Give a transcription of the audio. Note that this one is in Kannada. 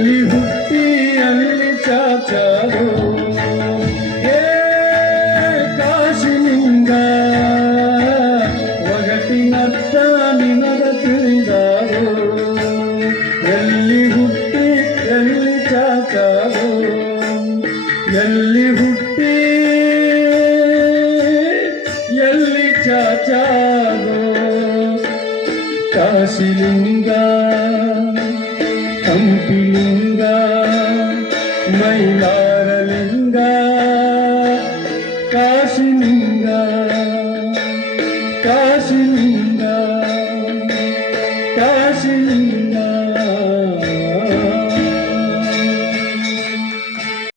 ಅಲ್ಲಿ ಹುಟ್ಟಿ ಅಲ್ಲಿ ಚಾಚಾರು. ಏ ಕಾಶಿನಿಂದ ಒಗಟಿನತ್ತ ನಿನಗ ತಿಳಿದಾರು. ಎಲ್ಲಿ ಹುಟ್ಟಿ, ಎಲ್ಲಿ ಚಾಚಾರು. ಎಲ್ಲಿ ಹುಟ್ಟಿ, ಎಲ್ಲಿ ಕಾಶಿಲಿಂಗ ಕಾಶಿಲಿಂಗ ಕಾಶಿಲಿಂಗ